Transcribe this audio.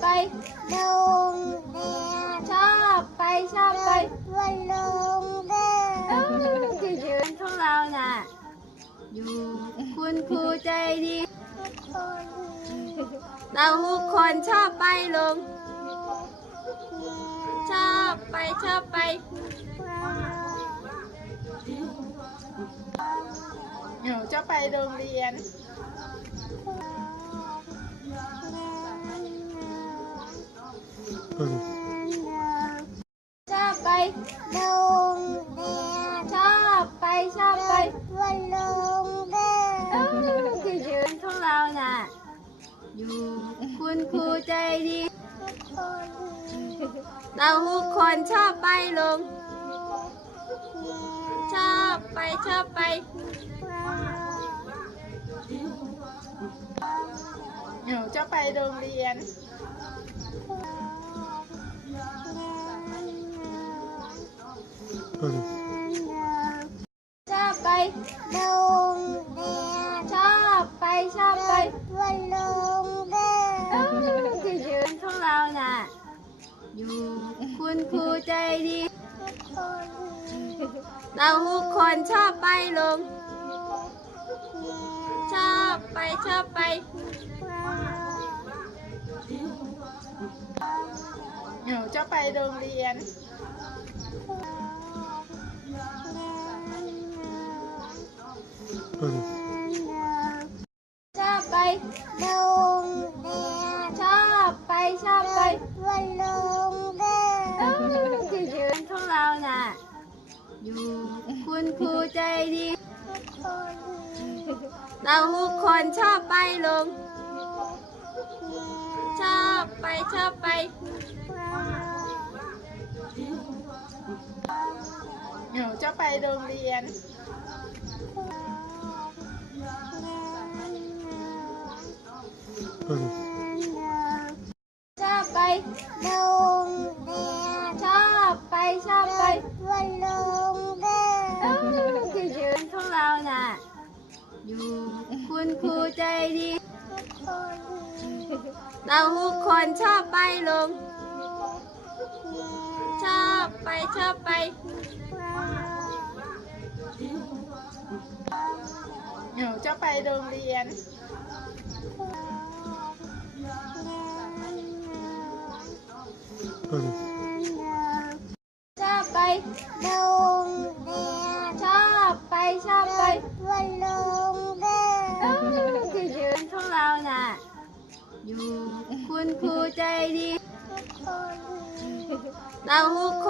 ไปโรงเรียนชอบไปวันโรงเรียนที่ยืนของเราน่ะอยู่คุณครูใจดี คน เราทุกคนชอบไปลงชอบไปหนูจะไปโรงเรียนชอบไป โรงเรียน ชอบไปวันโรงเรียน ที่ยืนของเราน่ะอยู่คุณครูใจดี คน เราทุกคนชอบไปลงชอบไปหนูจะไปโรงเรียนชอบไป โรงเรียน ชอบไปวันโรงเรียน ที่ยืนของเราน่ะอยู่คุณครูใจดี คน เราทุกคนชอบไปลงชอบไป หนูจะไปโรงเรียนชอบไป โรงเรียน ชอบไป วันโรงเรียน ที่ยืนของเราน่ะอยู่คุณครูใจดี คน เราทุกคนชอบไปลงชอบไป หนูจะไปโรงเรียนชอบไป โรงเรียน ชอบไป วันโรงเรียน ที่ยืนของเราน่ะอยู่คุณครูใจดี คน เราทุกคนชอบไปลงชอบไป หนูจะไปโรงเรียนชอบไป โรงเรียน ชอบไป วันโรงเรียน ที่ยืนของเราน่ะอยู่คุณครูใจดี คน เราทุกคน